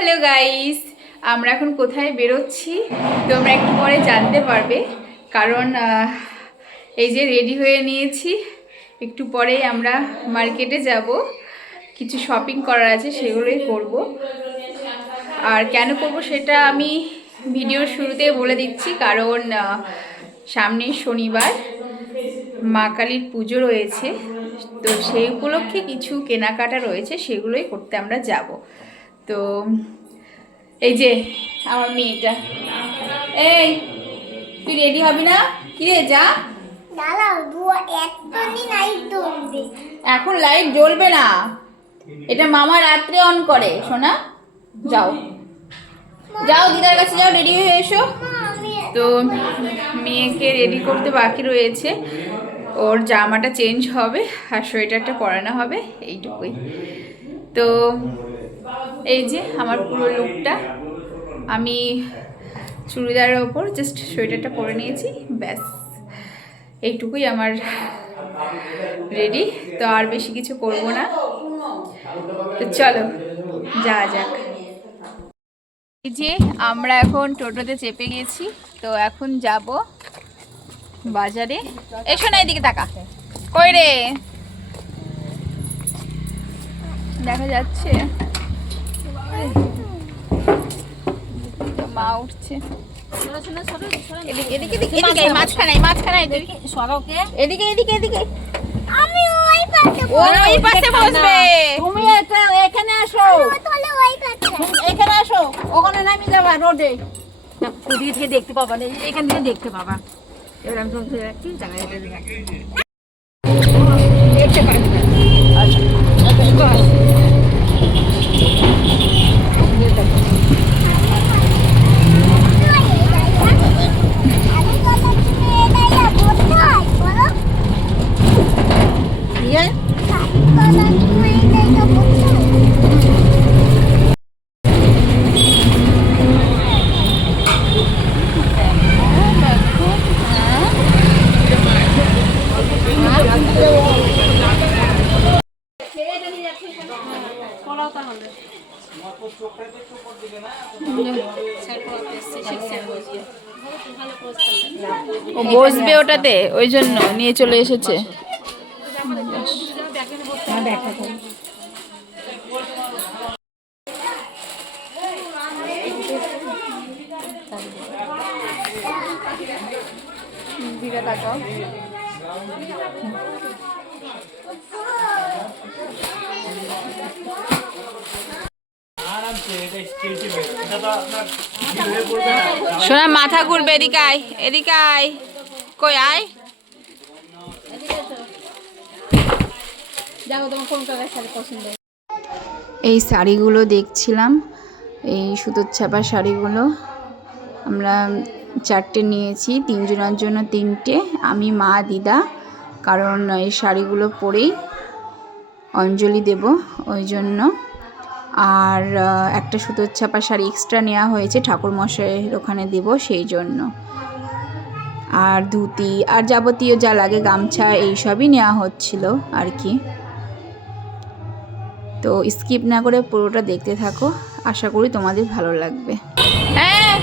Hello guys, আমরা এখন কোথায় বেরোচ্ছি তোমরা একটু পরে জানতে পারবে। কারণ এই যে রেডি হয়ে নিয়েছি, একটু পরেই আমরা মার্কেটে যাব, কিছু শপিং করার আছে, সেগুলোই করব। আর কেন করব সেটা আমি ভিডিওর শুরুতে বলে দিচ্ছি। কারণ সামনের শনিবার মা কালীর পুজো রয়েছে, তো সেই উপলক্ষে কিছু কেনাকাটা রয়েছে, সেগুলোই করতে আমরা যাব। তো এই যে আমার মেয়েটা, এই তুই রেডি হবি না? কিরে যা, এখন লাইট জ্বলবে না, এটা মামা রাত্রে অন করে। শোনা, যাও যাও দিদার কাছে যাও, রেডি হয়ে এসো। তো মেয়েকে রেডি করতে বাকি রয়েছে, ওর জামাটা চেঞ্জ হবে আর সোয়েটারটা পরানো হবে, এইটুকুই। তো এই যে আমার পুরো লুকটা, আমি চুড়িদারের ওপর জাস্ট সোয়েটারটা পরে নিয়েছি, ব্যাস এইটুকুই আমার রেডি। তো আর বেশি কিছু করব না, তো চলো যাওয়া যাক। এই যে আমরা এখন টোটোতে চেপে গেছি, তো এখন যাব বাজারে। এসো না, এদিকে তাকা, কই রে দেখা যাচ্ছে? মা উঠছে, এদিকে এদিকে এদিকে, মাঝখানে মাঝখানে, এদিকে এদিকে এদিকে, আমি ওই পাশে, ওই পাশে বসবে। তুমি এখানে আসো, এখানে আসো, ওখানে নামি যাবা রোডে, ওদিকে থেকে দেখতে পাবা না, এখান থেকে দেখতে পাবা। এবার আমি তোমাকে যাচ্ছি জায়গায় দেখতে পারবে। আচ্ছা ও বসবে ওটাতে, ওই জন্য নিয়ে চলে এসেছে। দিকে তাকাও, শোনা মাথা ঘুরবে, এদিকে আয়, এদিকে আয়, কই আয়। এই শাড়িগুলো দেখছিলাম, এই সুতোর ছাপা শাড়িগুলো আমরা 4টে নিয়েছি, 3 জনের জন্য 3টে, আমি মা দিদা। কারণ এই শাড়িগুলো পরেই অঞ্জলি দেব, ওই জন্য। আর একটা সুতোর ছাপা শাড়ি এক্সট্রা নেওয়া হয়েছে, ঠাকুরমশাইয়ের ওখানে দেব, সেই জন্য। আর ধুতি আর যাবতীয় যা লাগে, গামছা, এইসবই নেওয়া হচ্ছিল আর কি। তো স্কিপ না করে পুরোটা দেখতে থাকো, আশা করি তোমাদের ভালো লাগবে। হ্যাঁ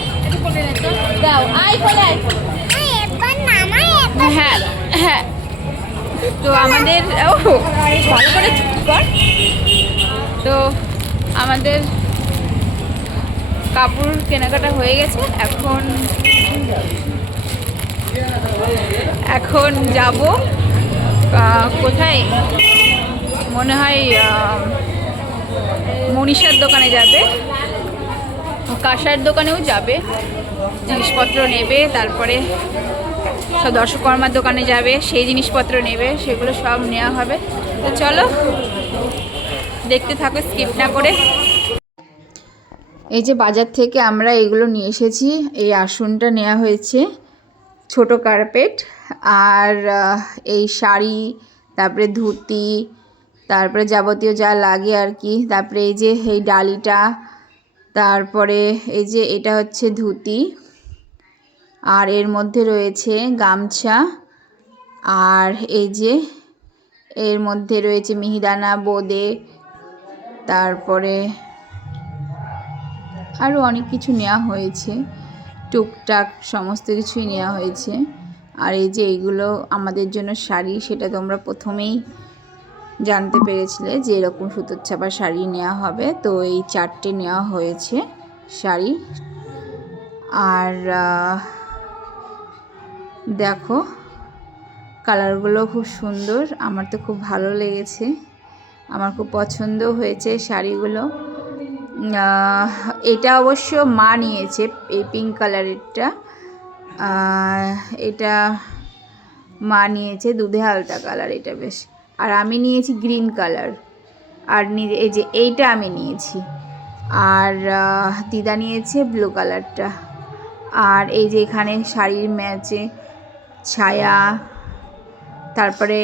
হ্যাঁ, তো আমাদের ভালো করে তো আমাদের কাপড় কেনাকাটা হয়ে গেছে, এখন যাব কোথায়, মনে হয় মনীষার দোকানে যাবে, কাঁসার দোকানেও যাবে, জিনিসপত্র নেবে, তারপরে সব দর্শকর্মার দোকানে যাবে, সেই জিনিসপত্র নেবে, সেগুলো সব নেওয়া হবে। তো চলো দেখতে থাকো স্কিপ না করে। এই যে বাজার থেকে আমরা এগুলো নিয়ে এসেছি, এই আসনটা নেওয়া হয়েছে, ছোট কার্পেট, আর এই শাড়ি, তারপরে ধুতি, তারপরে যাবতীয় যা লাগে আর কি, তারপরে এই যে এই ডালিটা, তারপরে এই যে এটা হচ্ছে ধুতি, আর এর মধ্যে রয়েছে গামছা, আর এই যে এর মধ্যে রয়েছে মিহিদানা, বোঁদে, তারপরে আরও অনেক কিছু নেওয়া হয়েছে, টুকটাক সমস্ত কিছুই নেওয়া হয়েছে। আর এই যে এইগুলো আমাদের জন্য শাড়ি, সেটা তোমরা প্রথমেই জানতে পেরেছিলে যে এরকম সুতোর ছাপা শাড়ি নেওয়া হবে। তো এই 4টে নেওয়া হয়েছে শাড়ি। আর দেখো কালারগুলো খুব সুন্দর, আমার তো খুব ভালো লেগেছে, আমার খুব পছন্দ হয়েছে শাড়িগুলো। এটা অবশ্য মা নিয়েছে, এই পিঙ্ক কালারেরটা, এটা মা নিয়েছে দুধে হালতা কালার, এটা বেশ। আর আমি নিয়েছি গ্রিন কালার। আর এই যে এইটা আমি নিয়েছি। আর দিদা নিয়েছে ব্লু কালারটা। আর এই যে এখানে শাড়ির ম্যাচে ছায়া, তারপরে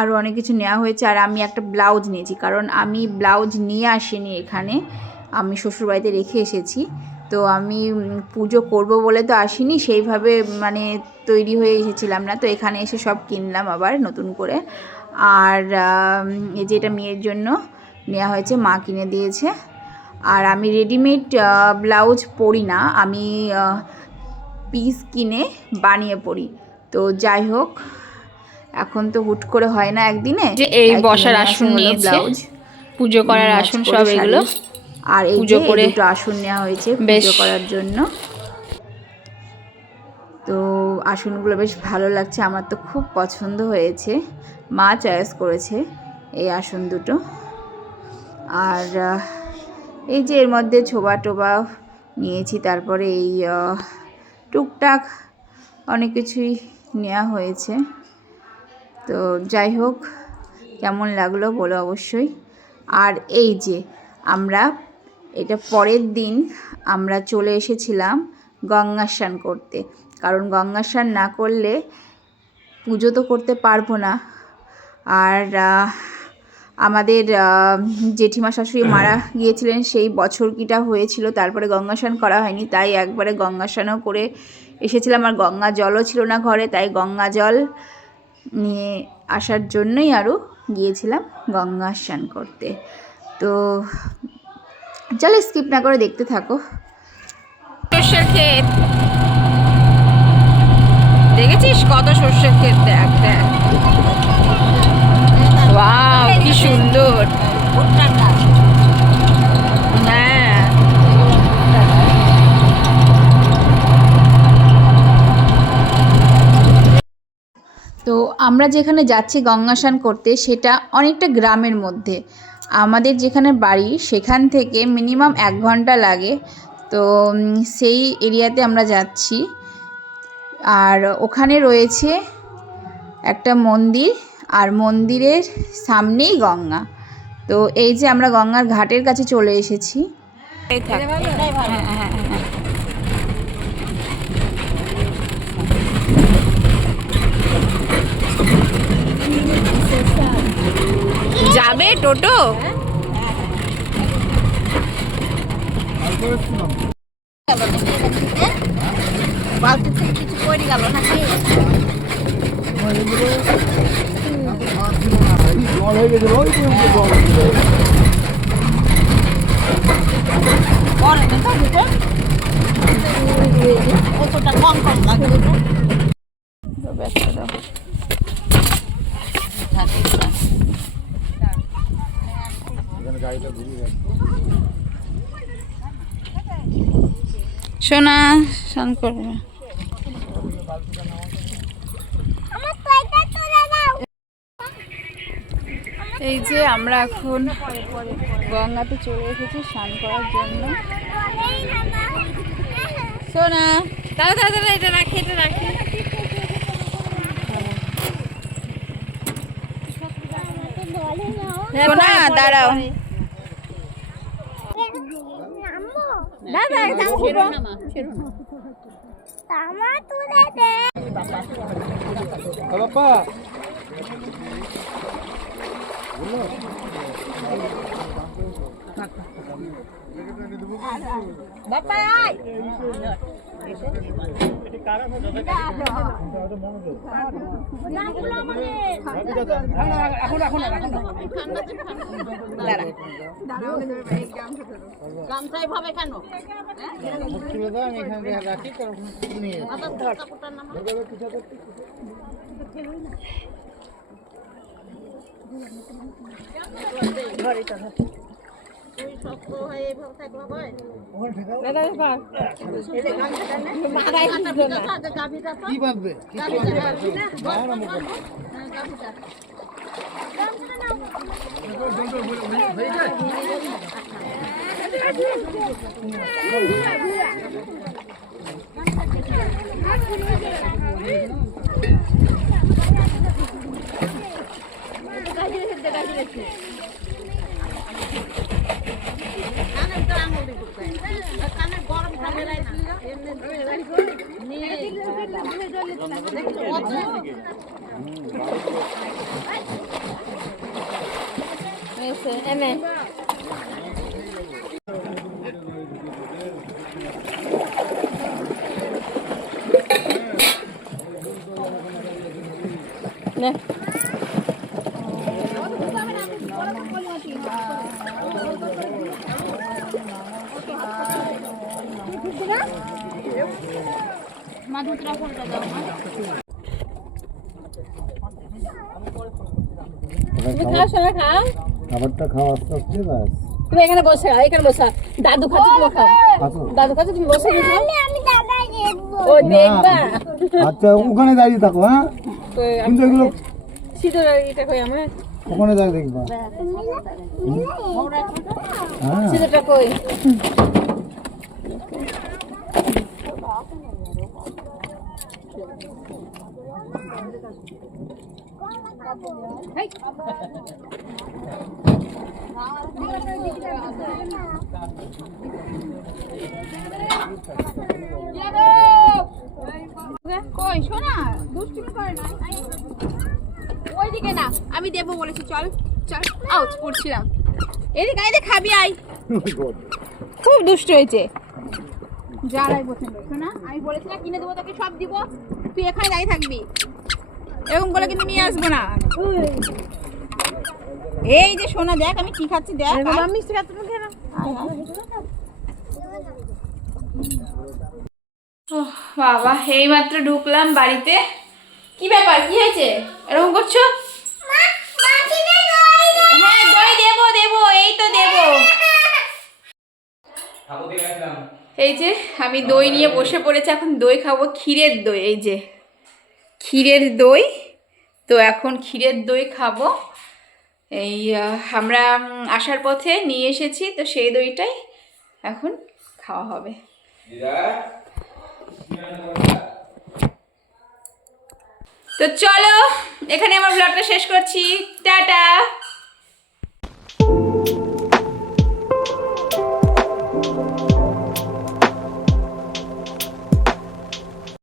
আরও অনেক কিছু নেওয়া হয়েছে। আর আমি একটা ব্লাউজ নিয়েছি, কারণ আমি ব্লাউজ নিয়ে আসিনি এখানে, আমি শ্বশুরবাড়িতে রেখে এসেছি। তো আমি পুজো করব বলে তো আসিনি, সেইভাবে মানে তৈরি হয়ে এসেছিলাম না। তো এখানে এসে সব কিনলাম আবার নতুন করে। আর এই যে এটা মেয়ের জন্য নেওয়া হয়েছে, মা কিনে দিয়েছে। আর আমি রেডিমেড ব্লাউজ পরি না, আমি পিস কিনে বানিয়ে পরি। তো যাই হোক, এখন তো হুট করে হয় না একদিনে। যে এই বসার আসন নিয়েছে, ব্লাউজ, পুজো করার আসন সব এগুলো। আর এই যে দুটো আসন নেওয়া হয়েছে পুজো করার জন্য। তো আসনগুলো বেশ ভালো লাগছে, আমার তো খুব পছন্দ হয়েছে, মা চয়েস করেছে এই আসন দুটো। আর এই যে এর মধ্যে ছোবা টোবা নিয়েছি, তারপরে এই টুকটাক অনেক কিছুই নেওয়া হয়েছে। তো যাই হোক, কেমন লাগলো বলো অবশ্যই। আর এই যে আমরা এটা পরের দিন আমরা চলে এসেছিলাম গঙ্গা স্নান করতে, কারণ গঙ্গা স্নান না করলে পুজো তো করতে পারবো না। আর আমাদের জেঠিমা শাশুড়ি মারা গিয়েছিলেন, সেই বছরকিটা হয়েছিল, তারপরে গঙ্গা স্নান করা হয়নি, তাই একবারে গঙ্গা স্নানও করে এসেছিলাম। আর গঙ্গা জলও ছিল না ঘরে, তাই গঙ্গা জল নিয়ে আসার জন্যই আরও গিয়েছিলাম গঙ্গা স্নান করতে। তো চলো স্কিপ না করে দেখতে থাকো। সর্ষের ক্ষেত দেখেছিস, কত সর্ষের ক্ষেত, দেখ দেখ, ওয়াও কি সুন্দর। হ্যাঁ, তো আমরা যেখানে যাচ্ছি গঙ্গা স্নান করতে, সেটা অনেকটা গ্রামের মধ্যে। আমাদের যেখানে বাড়ি সেখান থেকে মিনিমাম 1 ঘন্টা লাগে। তো সেই এরিয়াতে আমরা যাচ্ছি। আর ওখানে রয়েছে একটা মন্দির, আর মন্দিরের সামনেই গঙ্গা। তো এই যে আমরা গঙ্গার ঘাটের কাছে চলে এসেছি। যাবে টোটো? কিছু করে গেল নাকি? সোনা স্নান করবে। এই যে আমরা এখন গঙ্গাতে চলে এসেছি স্নান করার জন্য। সোনা দাঁড়া দাঁড়া দাঁড়া, এটা রাখি, এটা রাখি। সোনা দাঁড়াও। দাদা বাবা বাবা আয় গামছাই ভাবে কেন কি বাঁধবে এনে নে মাধুরটা ফোনটা দাও না। তুমি খাও সোনা খাও খাবারটা খাওয়া আস্তে আস্তে ব্যাস তুমি এখানে বসে এখানে বসা দাদু খাচ্ছে তুমি খাও আসো দাদু খাচ্ছে তুমি বসে খাও আমি দাদা দেখবো ও দেখবা আচ্ছা ওখানে দাঁড়িয়ে থাকো হ্যাঁ কিন্তু এগুলো শীতের এটা কই আমার ওখানে দাঁড়িয়ে দেখবা হ্যাঁ শীতেরটা কই কই শোনা দুষ্টুমি করে না ওইদিকে না আমি দেবো বলেছি চল চল আউট পড়ছিলাম এদিকে আয় খাবি আয় খুব দুষ্ট হয়েছে যারাই পছন্দ শোনা আমি বলেছি না কিনে দেবো তোকে সব দিব তুই এখানে দাঁড়িয়ে থাকবি এরকম বলে কিন্তু নিয়ে আসবো না এই যে সোনা দেখ আমি কি খাচ্ছি দেখ মিষ্টি খাচ্ছ না কেন বাবা এইমাত্র ঢুকলাম বাড়িতে কি ব্যাপার কি হয়েছে এরকম করছো হ্যাঁ দই দেবো দেবো এই তো দেবো এই যে আমি দই নিয়ে বসে পড়েছি এখন দই খাবো ক্ষীরের দই এই যে ক্ষীরের দই তো এখন ক্ষীরের দই খাবো এই আমরা আসার পথে নিয়ে এসেছি তো সেই দইটাই এখন খাওয়া হবে তো চলো এখানে আমার ব্লগটা শেষ করছি টাটা।